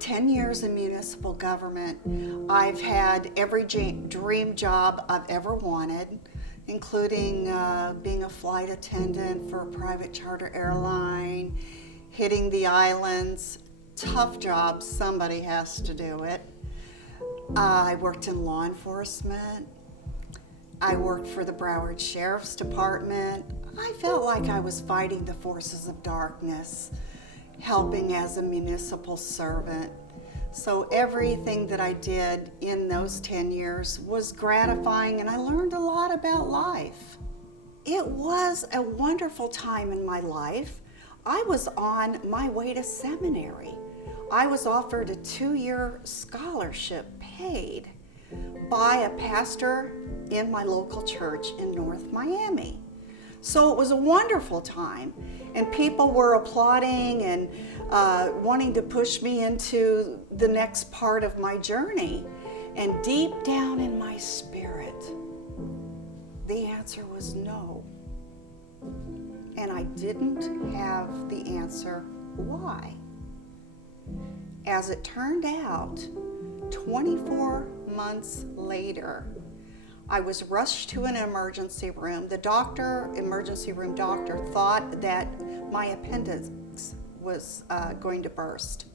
worked 10 years in municipal government. I've had every dream job I've ever wanted, including being a flight attendant for a private charter airline, hitting the islands. Tough job, somebody has to do it. I worked in law enforcement. I worked for the Broward Sheriff's Department. I felt like I was fighting the forces of darkness, helping as a municipal servant. So everything that I did in those 10 years was gratifying, and I learned a lot about life. It was a wonderful time in my life. I was on my way to seminary. I was offered a 2-year scholarship paid by a pastor in my local church in North Miami. So it was a wonderful time, and people were applauding and wanting to push me into the next part of my journey. And deep down in my spirit, the answer was no. And I didn't have the answer why. As it turned out, 24 months later, I was rushed to an emergency room. The emergency room doctor, thought that my appendix was going to burst.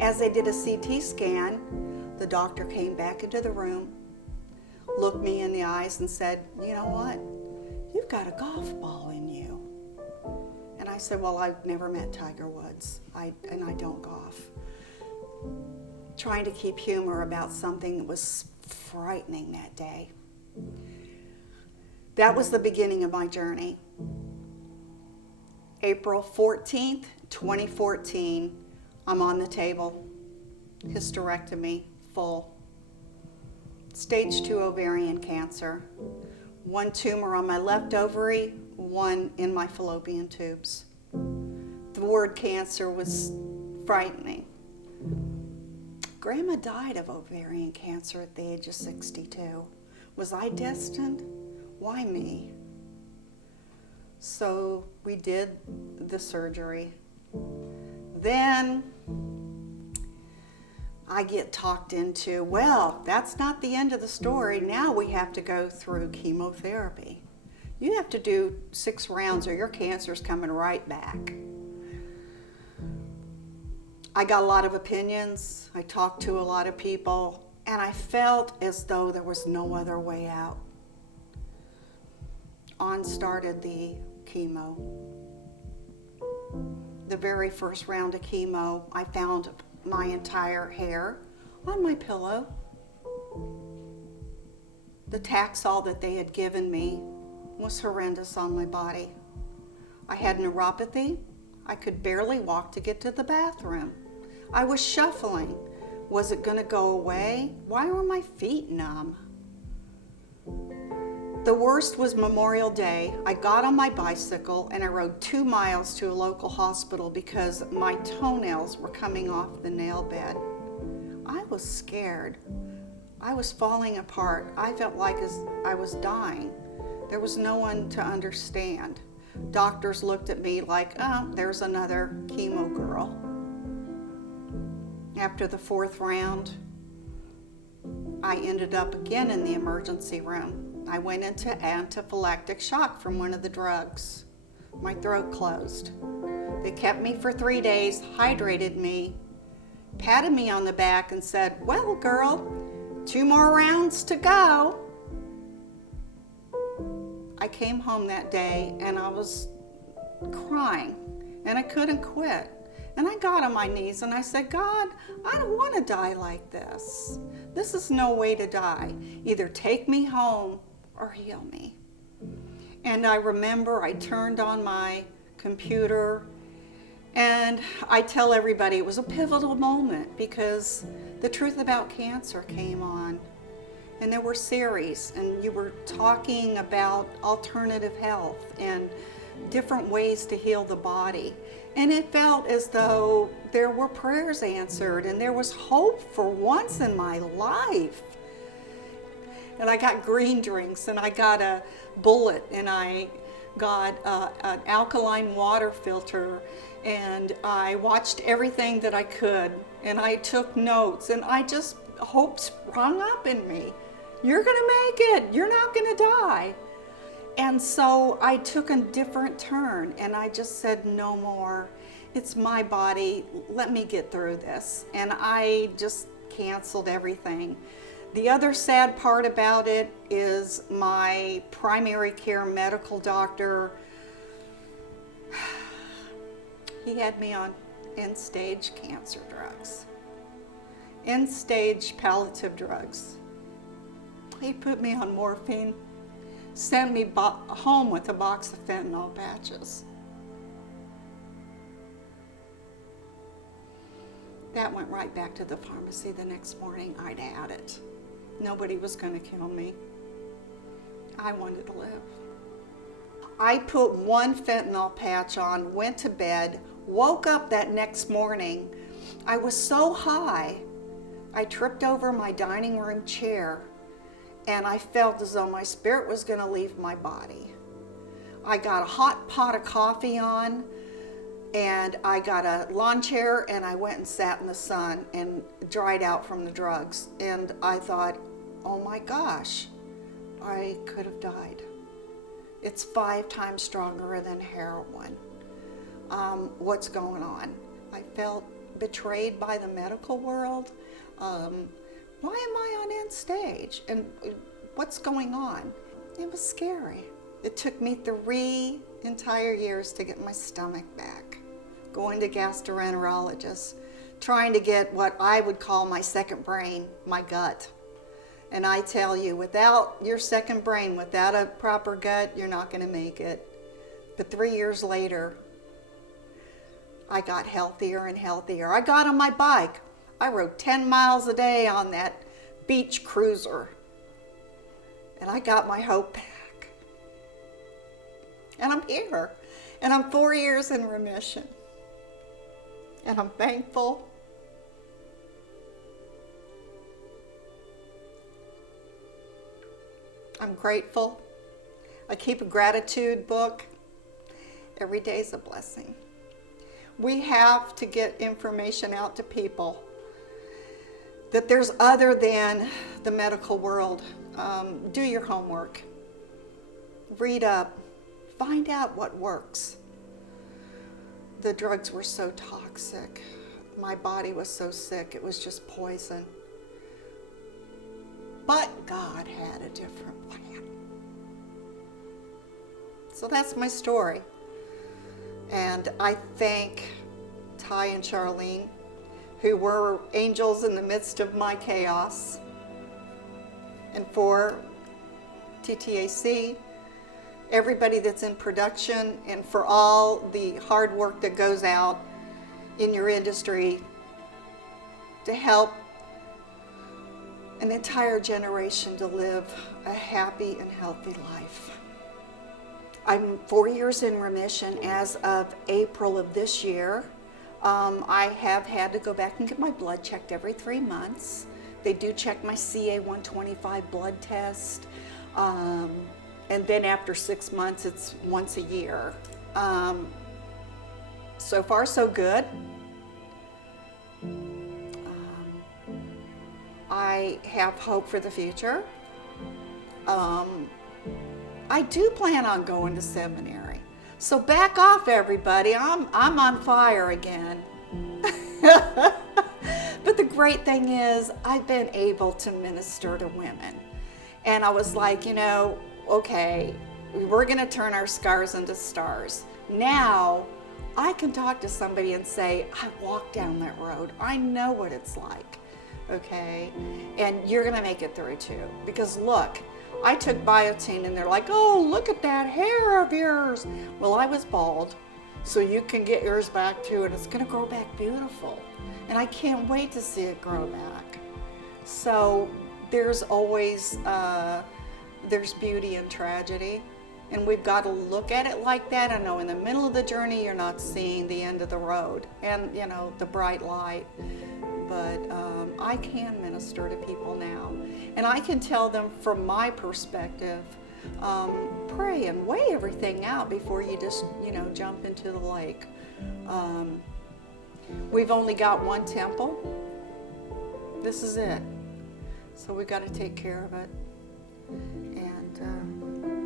As they did a CT scan, the doctor came back into the room, looked me in the eyes and said, "You know what? You've got a golf ball in you." And I said, "Well, I've never met Tiger Woods, and I don't golf." Trying to keep humor about something that was frightening that day. That was the beginning of my journey. April 14th, 2014, I'm on the table. Hysterectomy, full. Stage 2 ovarian cancer. 1 tumor on my left ovary, 1 in my fallopian tubes. The word cancer was frightening. Grandma died of ovarian cancer at the age of 62. Was I destined? Why me? So we did the surgery. Then I get talked into, well, that's not the end of the story. Now we have to go through chemotherapy. You have to do 6 rounds or your cancer's coming right back. I got a lot of opinions. I talked to a lot of people, and I felt as though there was no other way out. On started the chemo. The very first round of chemo, I found my entire hair on my pillow. The Taxol that they had given me was horrendous on my body. I had neuropathy. I could barely walk to get to the bathroom. I was shuffling. Was it going to go away? Why were my feet numb? The worst was Memorial Day. I got on my bicycle and I rode 2 miles to a local hospital because my toenails were coming off the nail bed. I was scared. I was falling apart. I felt like I was dying. There was no one to understand. Doctors looked at me like, oh, there's another chemo girl. After the 4th round, I ended up again in the emergency room. I went into anaphylactic shock from one of the drugs. My throat closed. They kept me for 3 days, hydrated me, patted me on the back and said, well, girl, 2 more rounds to go. I came home that day and I was crying and I couldn't quit. And I got on my knees and I said, God, I don't want to die like this. This is no way to die. Either take me home or heal me. And I remember I turned on my computer and I tell everybody it was a pivotal moment because the truth about cancer came on. And there were series and you were talking about alternative health and different ways to heal the body. And it felt as though there were prayers answered and there was hope for once in my life. And I got green drinks and I got a bullet and I got an alkaline water filter And I watched everything that I could, and I took notes, and I just, hope sprung up in me. You're gonna make it, you're not gonna die. And so I took a different turn, and I just said, no more. It's my body, let me get through this. And I just canceled everything. The other sad part about it is my primary care medical doctor, he had me on end-stage cancer drugs, end-stage palliative drugs. He put me on morphine, sent me home with a box of fentanyl patches. That went right back to the pharmacy the next morning. I'd had it. Nobody was going to kill me. I wanted to live. I put one fentanyl patch on, went to bed, woke up that next morning. I was so high, I tripped over my dining room chair, and I felt as though my spirit was going to leave my body. I got a hot pot of coffee on, and I got a lawn chair, and I went and sat in the sun and dried out from the drugs. And I thought, oh my gosh, I could have died. It's 5 times stronger than heroin. What's going on? I felt betrayed by the medical world. Why am I on end stage? And what's going on? It was scary. It took me 3 entire years to get my stomach back. Going to gastroenterologists, trying to get what I would call my second brain, my gut. And I tell you, without your second brain, without a proper gut, you're not going to make it. But 3 years later, I got healthier and healthier. I got on my bike. I rode 10 miles a day on that beach cruiser. And I got my hope back. And I'm here. And I'm 4 years in remission. And I'm thankful. I'm grateful. I keep a gratitude book. Every day is a blessing. We have to get information out to people that there's other than the medical world. Do your homework. Read up. Find out what works. The drugs were so toxic. My body was so sick. It was just poison. But God had a different plan. So that's my story. And I thank Ty and Charlene, who were angels in the midst of my chaos. And for TTAC, everybody that's in production, and for all the hard work that goes out in your industry to help an entire generation to live a happy and healthy life. I'm 4 years in remission as of April of this year. I have had to go back and get my blood checked every 3 months. They do check my CA-125 blood test. And then after 6 months, it's once a year. So far, so good. I have hope for the future. I do plan on going to seminary. So back off, everybody. I'm on fire again. But the great thing is, I've been able to minister to women. And I was like, okay, we're going to turn our scars into stars. Now, I can talk to somebody and say, I walked down that road. I know what it's like, okay? And you're going to make it through too. Because look, I took biotin and they're like, oh, look at that hair of yours. Well, I was bald, so you can get yours back too, and it's going to grow back beautiful. And I can't wait to see it grow back. So there's always, there's beauty in tragedy, and we've got to look at it like that. I know in the middle of the journey, you're not seeing the end of the road and, the bright light, but I can minister to people now. And I can tell them from my perspective, pray and weigh everything out before you just, jump into the lake. We've only got one temple. This is it. So we've got to take care of it. And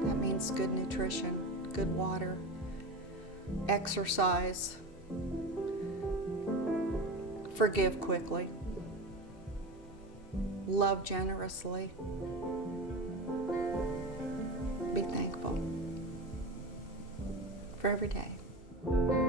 that means good nutrition, good water, exercise, forgive quickly, love generously, be thankful for every day.